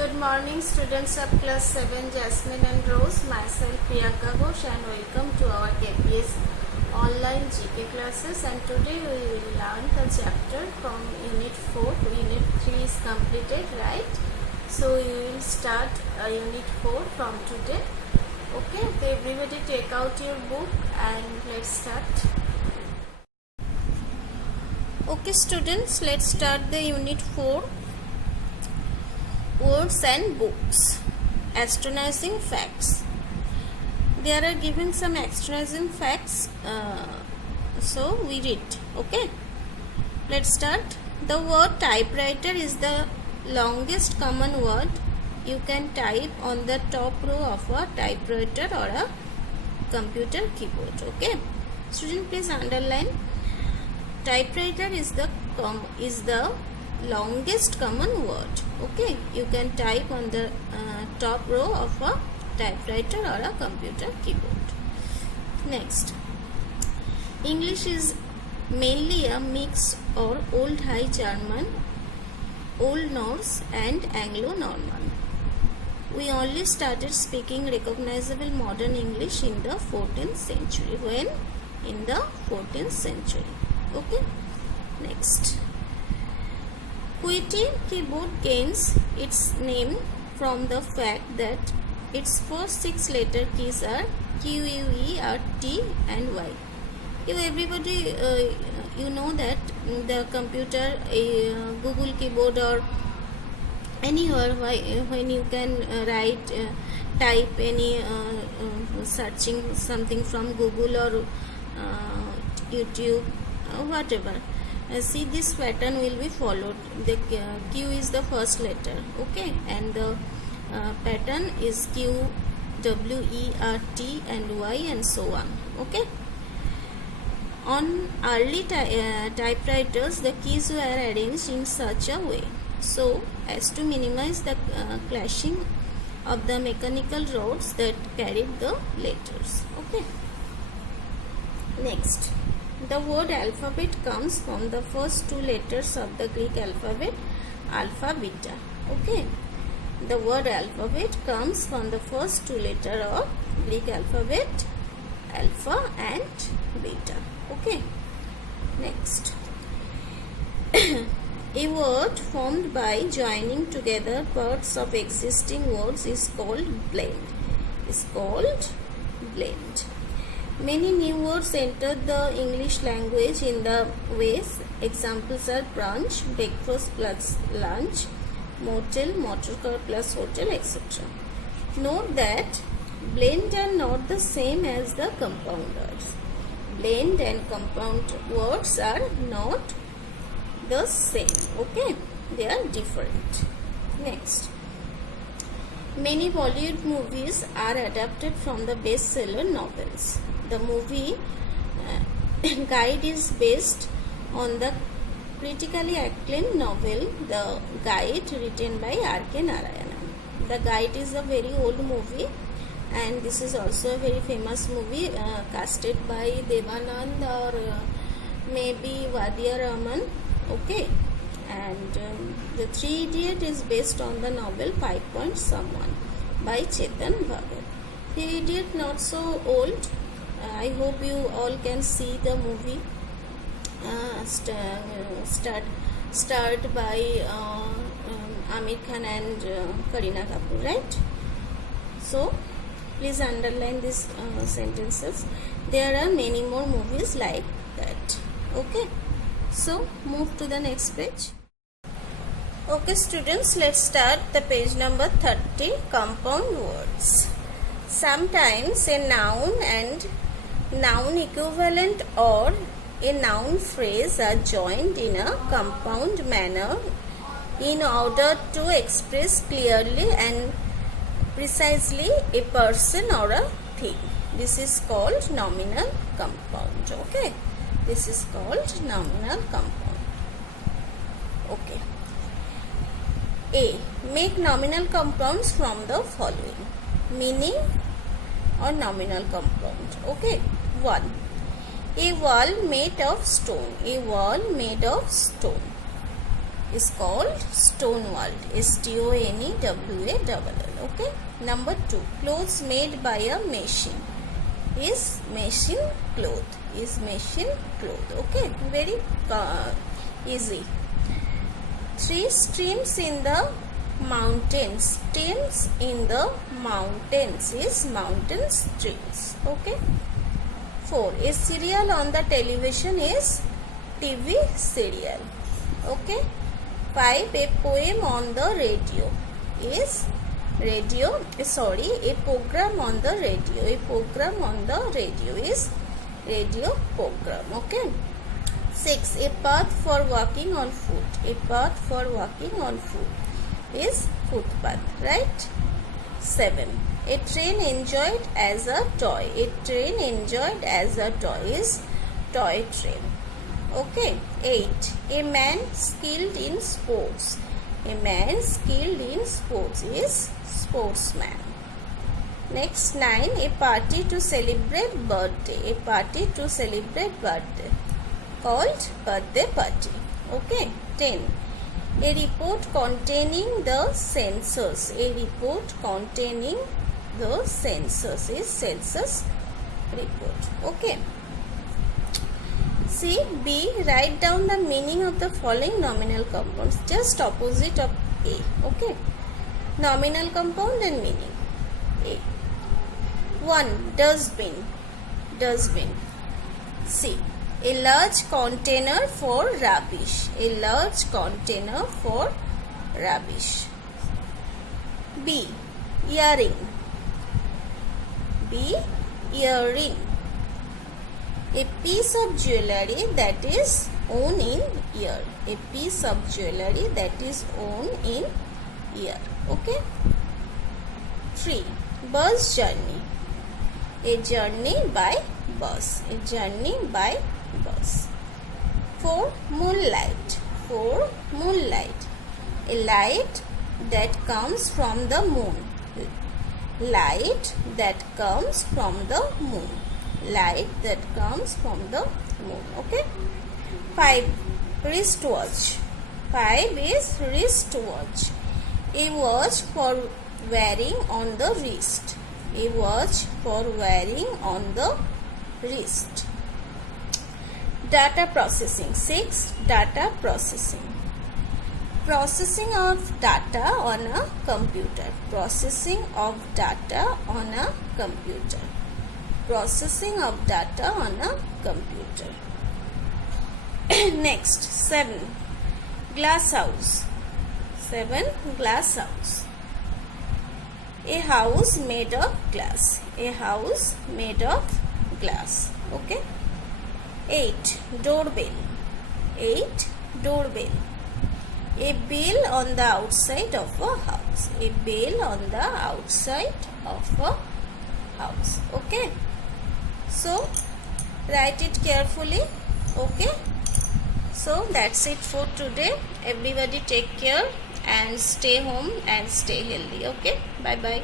Good morning, students of class 7, Jasmine and Rose. Myself Priyanka Ghosh and welcome to our KPS online GK classes. And today we will learn the chapter from Unit 4. Unit 3 is completed, right? So we will start Unit 4 from today. Okay, so everybody take out your book and let's start. Okay, students, let's start the Unit 4. Words and books. Astonishing facts. There are given some astonishing facts, so we read. Okay, let's start. The word typewriter is the longest common word you can type on the top row of a typewriter or a computer keyboard. Okay, student, please underline. Typewriter is the longest common word. Okay, you can type on the top row of a typewriter or a computer keyboard. Next, English is mainly a mix or Old High German, Old Norse and Anglo-Norman. We only started speaking recognizable modern English in the 14th century. When? In the 14th century. Okay, next. QWERTY keyboard gains its name from the fact that its first 6 letter keys are Q, U, E, R, T and Y. Everybody you know that the computer, Google keyboard or anywhere when you can type any searching something from Google or YouTube whatever. See, this pattern will be followed. The Q is the first letter, okay, and the pattern is Q, W, E, R, T and Y and so on. Okay. On early typewriters, the keys were arranged in such a way so as to minimize the clashing of the mechanical rods that carried the letters. Okay. Next. The word alphabet comes from the first 2 letters of the Greek alphabet, alpha, beta. Okay. The word alphabet comes from the first 2 letters of Greek alphabet, alpha and beta. Okay. Next. A word formed by joining together parts of existing words is called blend. Many new words entered the English language in the ways. Examples are brunch, breakfast plus lunch, motel, motorcar plus hotel, etc. Note that blend are not the same as the compound words. Blend and compound words are not the same. Okay, they are different. Next. Many Bollywood movies are adapted from the bestseller novels. The movie Guide is based on the critically acclaimed novel The Guide, written by R.K. Narayanan. The Guide is a very old movie and this is also a very famous movie casted by Devanand or maybe Wadia Rahman. Okay, and The Three Idiots is based on the novel 5 Point Someone by Chetan Bhagat. Three Idiots not so old. I hope you all can see the movie starred by Amir Khan and Kareena Kapoor, right? So please underline these sentences. There are many more movies like that. Okay, so move to the next page. Okay, students, let's start the page number 30, compound words. Sometimes a noun and noun equivalent or a noun phrase are joined in a compound manner in order to express clearly and precisely a person or a thing. This is called nominal compound. Okay, this is called nominal compound. Okay. A. Make nominal compounds from the following. Meaning or nominal compound. Okay. 1. A wall made of stone. A wall made of stone. is called stone world. STONEWALL. Okay. Number 2, clothes made by a machine is machine cloth. Okay, very easy. 3 streams in the mountains. Streams in the mountains is mountain streams. Okay. 4, a serial on the television is TV serial. Okay. 5, a poem on the radio is a program on the radio. A program on the radio is radio program. Okay. 6, a path for walking on foot. A path for walking on foot is footpath, right? 7, a train enjoyed as a toy. A train enjoyed as a toy is toy train. Okay. 8, a man skilled in sports. A man skilled in sports is sportsman. Next, 9, a party to celebrate birthday. A party to celebrate birthday called birthday party. Okay. 10, a report containing the census. A report containing the census is census report. Okay. C, B, write down the meaning of the following nominal compounds, just opposite of A. Okay. Nominal compound and meaning. A. 1, dustbin. C, a large container for rubbish. A large container for rubbish. B, earring. Earring. A piece of jewelry that is worn in ear. A piece of jewelry that is worn in ear. Okay. 3, bus journey. A journey by bus. A journey by bus. 4, moonlight. A light that comes from the moon. Light that comes from the moon. Okay. 5, wristwatch. 5 is wristwatch. A watch for wearing on the wrist. A watch for wearing on the wrist. Data processing. 6, data processing. Processing of data on a computer. Processing of data on a computer. Processing of data on a computer. Next, 7, glass house. 7, glass house. A house made of glass. A house made of glass. Okay. 8, doorbell. 8, doorbell. A bell on the outside of a house. A bell on the outside of a house. Okay. So, write it carefully. Okay. So, that's it for today. Everybody take care and stay home and stay healthy. Okay. Bye bye.